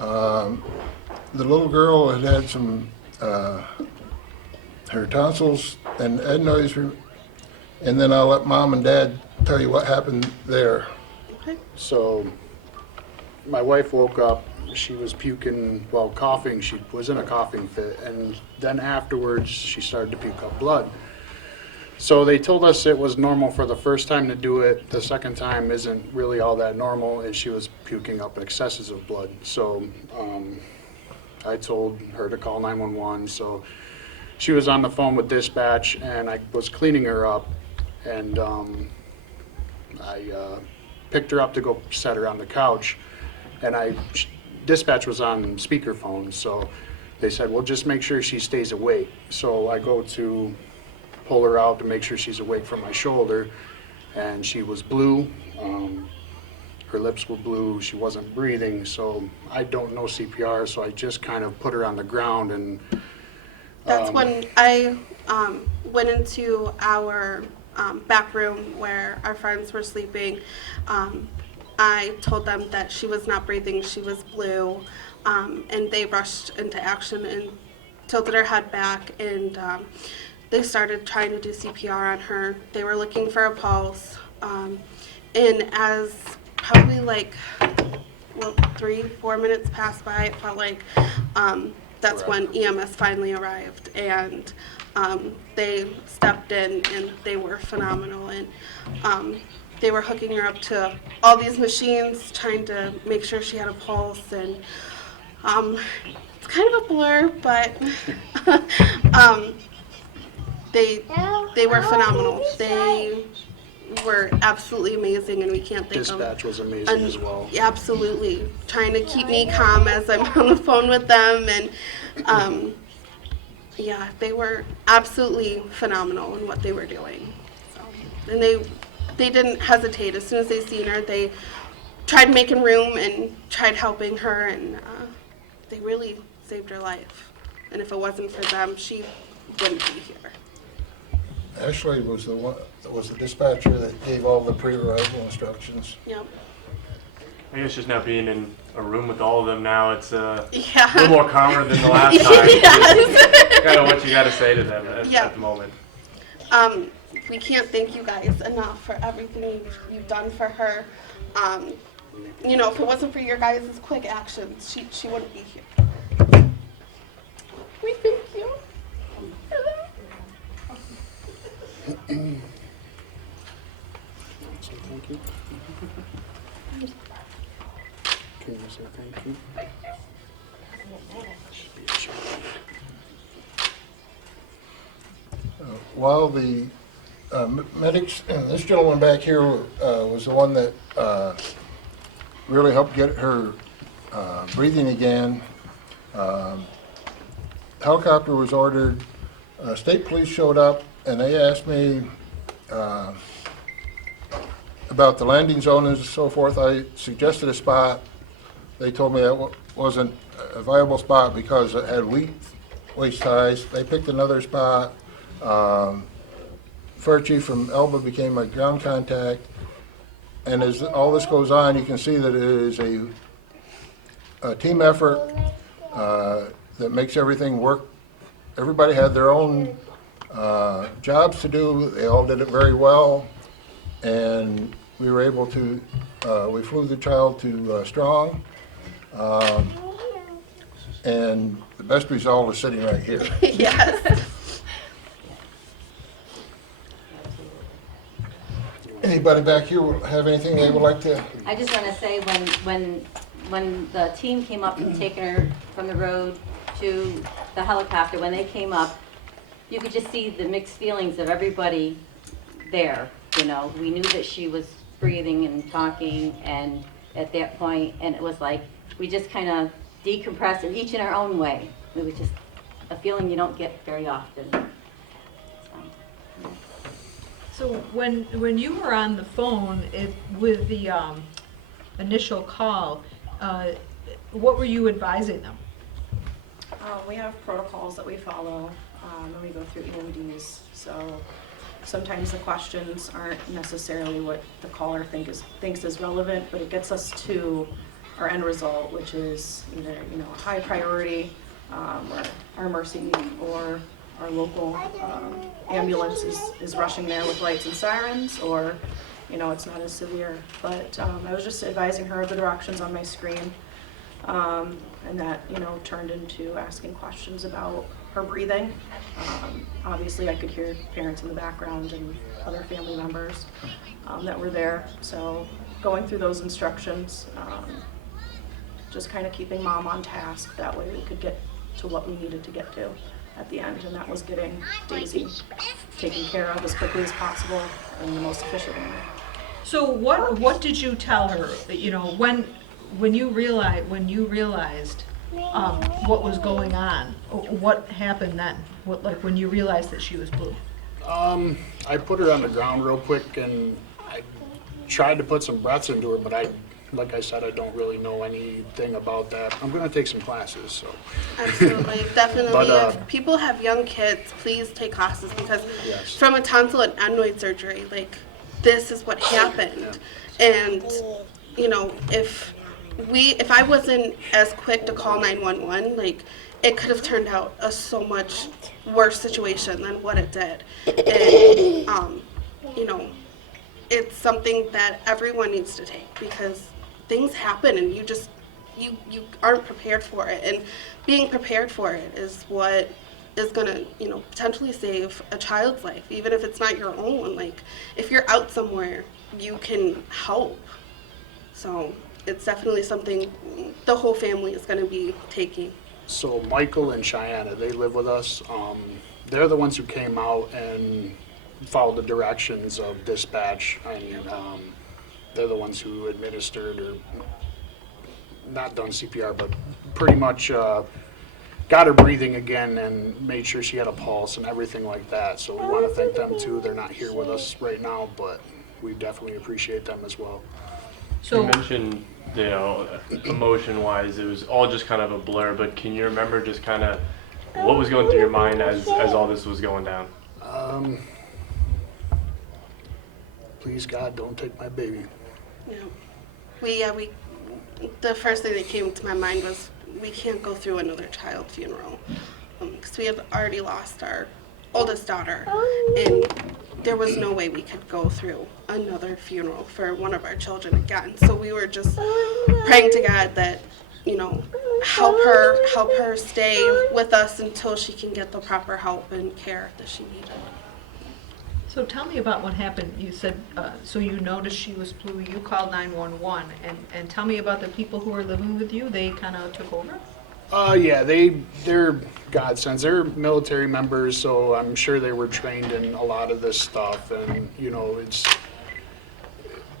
The little girl had had some, her tonsils and adenoids, and then I'll let Mom and Dad tell you what happened there. Okay. So my wife woke up, she was puking, well, coughing, she was in a coughing fit, and then afterwards she started to puke up blood. So they told us it was normal for the first time to do it. The second time isn't really all that normal, and she was puking up excesses of blood. So I told her to call 911. So she was on the phone with dispatch, and I was cleaning her up, and I picked her up to go set her on the couch, and dispatch was on speakerphone, so they said, well, just make sure she stays awake. So I go to pull her out to make sure she's awake from my shoulder, and she was blue. Her lips were blue, she wasn't breathing, so I don't know CPR, so I just kind of put her on the ground. And That's when I went into our back room where our friends were sleeping. I told them that she was not breathing, she was blue, and they rushed into action and tilted her head back, and they started trying to do CPR on her. They were looking for a pulse, and as probably like 3-4 minutes passed by, it felt like that's when EMS finally arrived, and they stepped in, and they were phenomenal. And they were hooking her up to all these machines, trying to make sure she had a pulse, and it's kind of a blur, but they were phenomenal. They were absolutely amazing, and we can't thank them. dispatch was amazing as well. Absolutely, trying to keep me calm as I'm on the phone with them, and yeah, they were absolutely phenomenal in what they were doing. So, and they didn't hesitate. As soon as they seen her, they tried making room and tried helping her, and they really saved her life. And if it wasn't for them, she wouldn't be here. Ashley was the dispatcher that gave all the pre-arrival instructions. Yep. I guess just now being in a room with all of them now, it's a Yeah. little more calmer than the last time. Yes. Kind of what you got to say to them at the moment. We can't thank you guys enough for everything you've done for her. You know, if it wasn't for your guys' quick actions, she wouldn't be here. We thank you for that. So thank you. Can you say thank you? Should be a shot. While the medics, and this gentleman back here was the one that really helped get her breathing again. Helicopter was ordered. State police showed up, and they asked me about the landing zone and so forth. I suggested a spot. They told me that wasn't a viable spot because it had weak waist ties. They picked another spot. Fire chief from Elba became my ground contact, and as all this goes on, you can see that it is a team effort that makes everything work. Everybody had their own jobs to do. They all did it very well, and we were able to, we flew the child to Strong, and the best result is sitting right here. Yes. Anybody back here have anything they would like to? I just want to say when the team came up and taken her from the road to the helicopter, when they came up, you could just see the mixed feelings of everybody there. You know, we knew that she was breathing and talking, and at that point, and it was like we just kind of decompressed, and each in our own way. It was just a feeling you don't get very often. So when you were on the phone with the initial call, what were you advising them? We have protocols that we follow when we go through EMDs. So sometimes the questions aren't necessarily what the caller thinks is relevant, but it gets us to our end result, which is either, you know, a high priority, or our Mercy or our local ambulance is rushing there with lights and sirens, or, you know, it's not as severe. But I was just advising her of the directions on my screen, and that, you know, turned into asking questions about her breathing. Obviously, I could hear parents in the background and other family members that were there. So going through those instructions, just kind of keeping mom on task. That way we could get to what we needed to get to at the end, and that was getting Daysee taken care of as quickly as possible in the most efficient manner. So what did you tell her, you know, when you realized what was going on? What happened then? What, like, when you realized that she was blue? I put her on the ground real quick, and I tried to put some breaths into her, but like I said, I don't really know anything about that. I'm gonna take some classes, so. Absolutely, definitely. But, if people have young kids, please take classes, because Yes. from a tonsil and adenoid surgery, like, this is what happened. And, you know, if I wasn't as quick to call 911, like, it could have turned out a so much worse situation than what it did. And, you know, it's something that everyone needs to take, because things happen and you aren't prepared for it. And being prepared for it is what is gonna, you know, potentially save a child's life, even if it's not your own. Like, if you're out somewhere, you can help. So it's definitely something the whole family is gonna be taking. So Michael and Cheyenne, they live with us. They're the ones who came out and followed the directions of dispatch, and they're the ones who administered, or not done CPR, but pretty much got her breathing again and made sure she had a pulse and everything like that. So we want to thank them too. They're not here with us right now, but we definitely appreciate them as well. So You mentioned, you know, emotion-wise, it was all just kind of a blur, but can you remember just kind of what was going through your mind as all this was going down? Please, God, don't take my baby. Yeah. The first thing that came to my mind was, we can't go through another child funeral, because we had already lost our oldest daughter, and there was no way we could go through another funeral for one of our children again. So we were just praying to God that, you know, help her stay with us until she can get the proper help and care that she needed. So tell me about what happened. You said, so you noticed she was blue, you called 911, and tell me about the people who were living with you. They kind of took over? Yeah, they're godsends. They're military members, so I'm sure they were trained in a lot of this stuff, and, you know,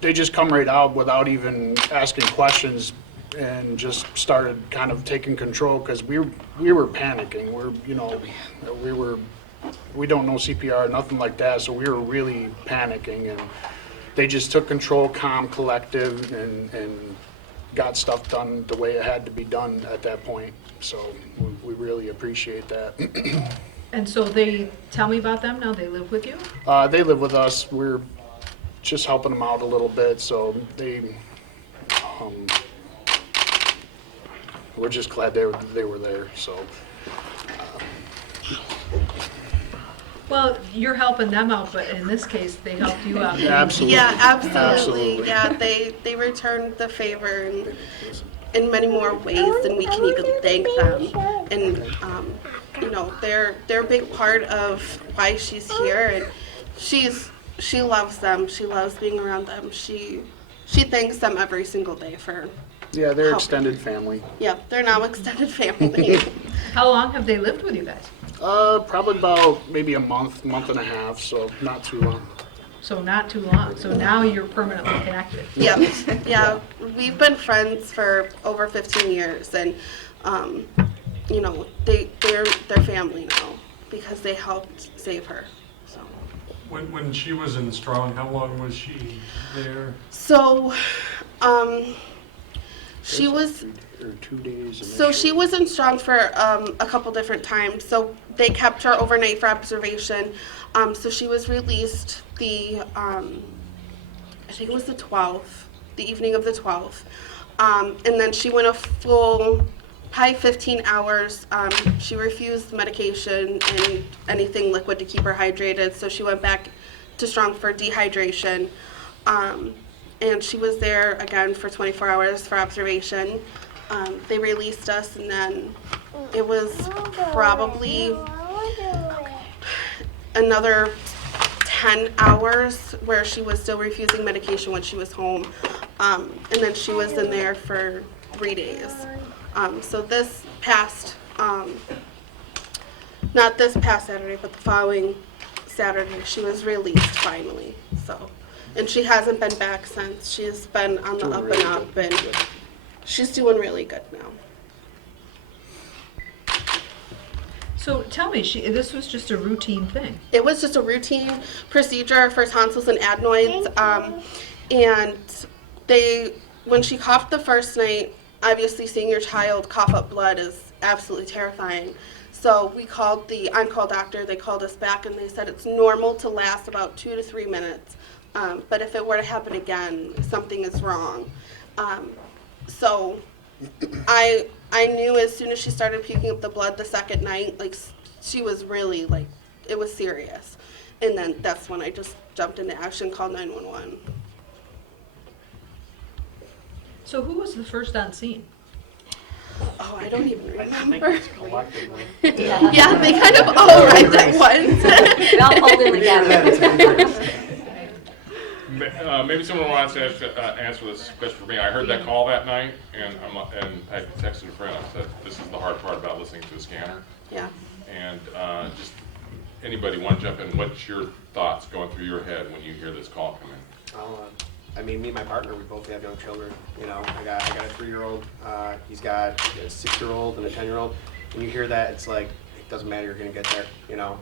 they just come right out without even asking questions, and just started kind of taking control, because we were panicking. We don't know CPR, nothing like that, so we were really panicking, and they just took control, calm, collective, and got stuff done the way it had to be done at that point. So we really appreciate that. And so tell me about them now. They live with you? They live with us. We're just helping them out a little bit, so we're just glad they were there, so. Well, you're helping them out, but in this case, they helped you out. Yeah, absolutely. Yeah, absolutely. Absolutely. Yeah, they returned the favor in many more ways than we can even thank them. And you know, they're a big part of why she's here, and she loves them. She loves being around them. She thanks them every single day for. Yeah, they're helping. extended family. Yeah, they're now extended family. How long have they lived with you guys? Probably about maybe a month and a half, so not too long. So not too long. So now you're permanently connected. Yeah, we've been friends for over 15 years, and you know, they're family now because they helped save her. So When she was in Strong, how long was she there? So, she was. Or 2 days. So she was in Strong for a couple different times. So they kept her overnight for observation. So she was released I think it was the 12th, the evening of the 12th. And then she went a full, probably 15 hours. She refused medication and anything liquid to keep her hydrated, so she went back to Strong for dehydration. And she was there again for 24 hours for observation. They released us, and then it was probably another 10 hours where she was still refusing medication when she was home. And then she was in there for 3 days. So this past, not this past Saturday, but the following Saturday, she was released finally. So, and she hasn't been back since. She's been on the up and up, and she's doing really good now. So tell me, this was just a routine thing? It was just a routine procedure for tonsils and adenoids. And when she coughed the first night, obviously seeing your child cough up blood is absolutely terrifying. So we called the on-call doctor. They called us back, and they said it's normal to last about 2 to 3 minutes. But if it were to happen again, something is wrong. So I knew as soon as she started puking up the blood the second night, like, she was really, like, it was serious. And then that's when I just jumped into action, called 911. So who was the first on scene? Oh, I don't even remember. Yeah. Yeah, they kind of all arrived at once. We all pulled in together. Maybe someone wants to answer this question for me. I heard that call that night, and I texted a friend. I said, "This is the hard part about listening to a scanner." Yeah. And just anybody want to jump in? What's your thoughts going through your head when you hear this call come in? I mean, me and my partner, we both have young children. You know, I got a 3-year-old. He's got a 6-year-old and a 10-year-old. When you hear that, it's like, it doesn't matter. You're gonna get there. You know,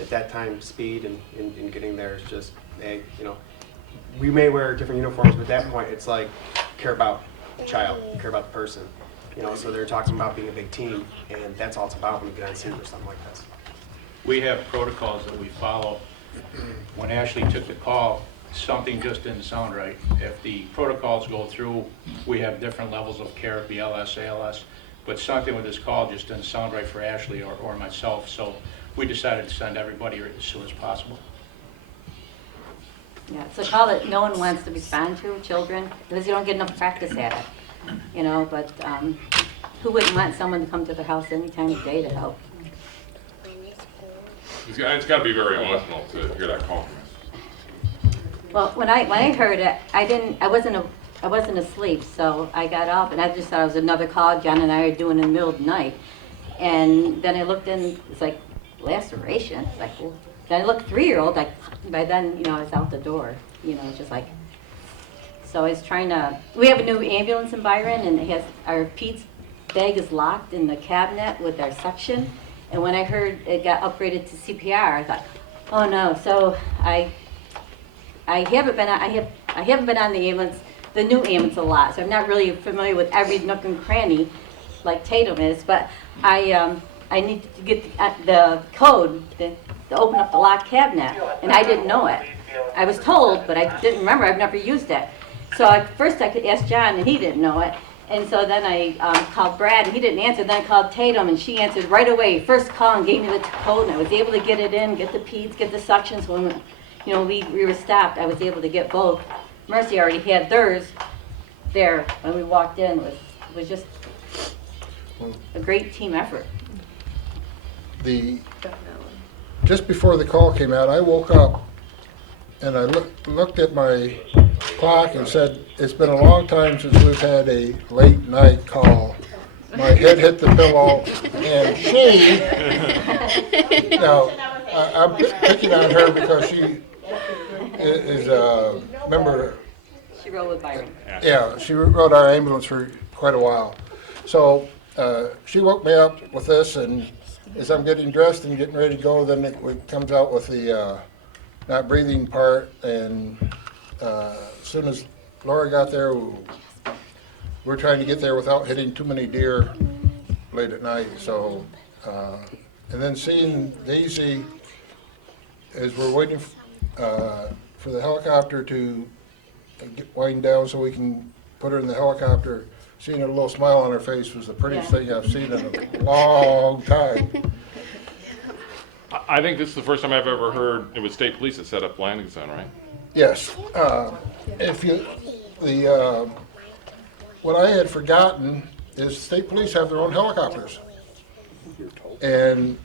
at that time, speed and getting there is just, hey, you know. We may wear different uniforms, but at that point, it's like, care about the child, care about the person. You know, so they're talking about being a big team, and that's all it's about when you get on scene for something like this. We have protocols that we follow. When Ashley took the call, something just didn't sound right. If the protocols go through, we have different levels of care, BLS, ALS, but something with this call just didn't sound right for Ashley or myself, so we decided to send everybody as soon as possible. Yeah, it's a call that no one wants to respond to, children, because you don't get enough practice at it, you know, but who wouldn't want someone to come to their house any time of day to help? It's got to be very emotional to hear that call from us. Well, when I heard it, I wasn't asleep, so I got up and I just thought it was another call John and I are doing in the middle of the night. And then I looked in, it's like laceration. It's like, well, then I looked 3-year-old, like by then, you know, I was out the door. You know, it's just like, so I was trying to, we have a new ambulance in Byron, and it has, our Pete's bag is locked in the cabinet with our suction. And when I heard it got upgraded to CPR, I thought, oh no. So I haven't been on the ambulance, the new ambulance a lot, so I'm not really familiar with every nook and cranny like Tatum is, but I need to get the code to open up the locked cabinet, and I didn't know it. I was told, but I didn't remember. I've never used it. So first I could ask John, and he didn't know it. And so then I called Brad, and he didn't answer. Then I called Tatum, and she answered right away. First call and gave me the code, and I was able to get it in, get the peds, get the suctions. When you know we were stopped, I was able to get both. Mercy already had theirs there when we walked in. It was just a great team effort. Just before the call came out, I woke up and I looked at my clock and said, it's been a long time since we've had a late night call. My head hit the pillow, and she, now, I'm picking on her because she is a member. She rode with Byron. Yeah, she rode our ambulance for quite a while. So she woke me up with this, and as I'm getting dressed and getting ready to go, then it comes out with the not breathing part, and as soon as Laura got there, we're trying to get there without hitting too many deer late at night. So, and then seeing Daysee as we're waiting for the helicopter to wind down so we can put her in the helicopter, seeing a little smile on her face was the prettiest Yeah. thing I've seen in a long time. I think this is the first time I've ever heard it was state police that set up landing zone, right? Yes, if you, what I had forgotten is state police have their own helicopters. And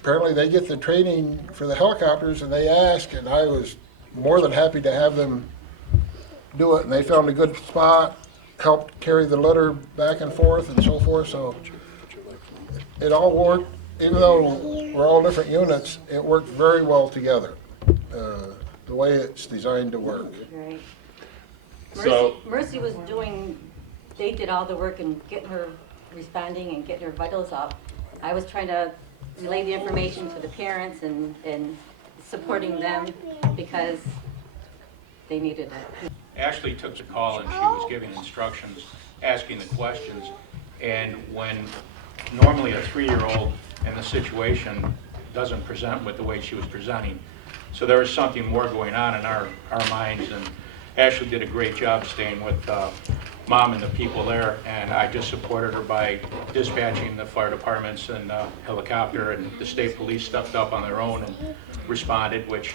apparently they get the training for the helicopters, and they asked, and I was more than happy to have them do it, and they found a good spot, helped carry the litter back and forth and so forth, so it all worked, even though we're all different units, it worked very well together, the way it's designed to work. Right. So- Mercy was doing, they did all the work in getting her responding and getting her vitals up. I was trying to relay the information to the parents and supporting them because they needed it. Ashley took the call and she was giving instructions, asking the questions, and when normally a 3-year-old in the situation doesn't present with the way she was presenting. So there was something more going on in our minds, and Ashley did a great job staying with Mom and the people there, and I just supported her by dispatching the fire departments and helicopter, and the state police stepped up on their own and responded, which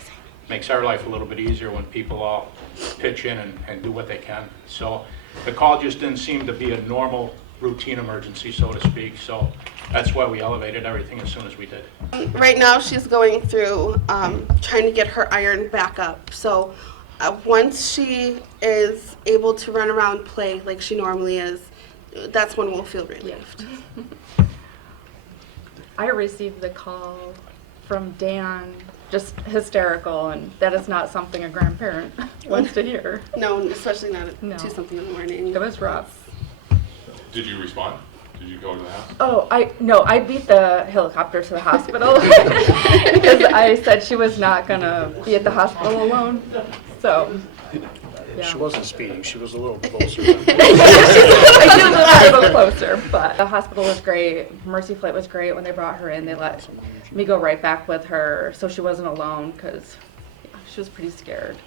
makes our life a little bit easier when people all pitch in and do what they can. So the call just didn't seem to be a normal routine emergency, so to speak, so that's why we elevated everything as soon as we did. Right now, she's going through trying to get her iron back up. So once she is able to run around, play like she normally is, that's when we'll feel relieved. I received the call from Dan, just hysterical, and that is not something a grandparent wants to hear. No, especially not at No. 2-something in the morning. It was rough. Did you respond? Did you go to the house? Oh, I beat the helicopter to the hospital because I said she was not gonna be at the hospital alone. So, yeah. She wasn't speeding, she was a little closer. I did live a little closer, but the hospital was great. Mercy Flight was great. When they brought her in, they let me go right back with her, so she wasn't alone because she was pretty scared.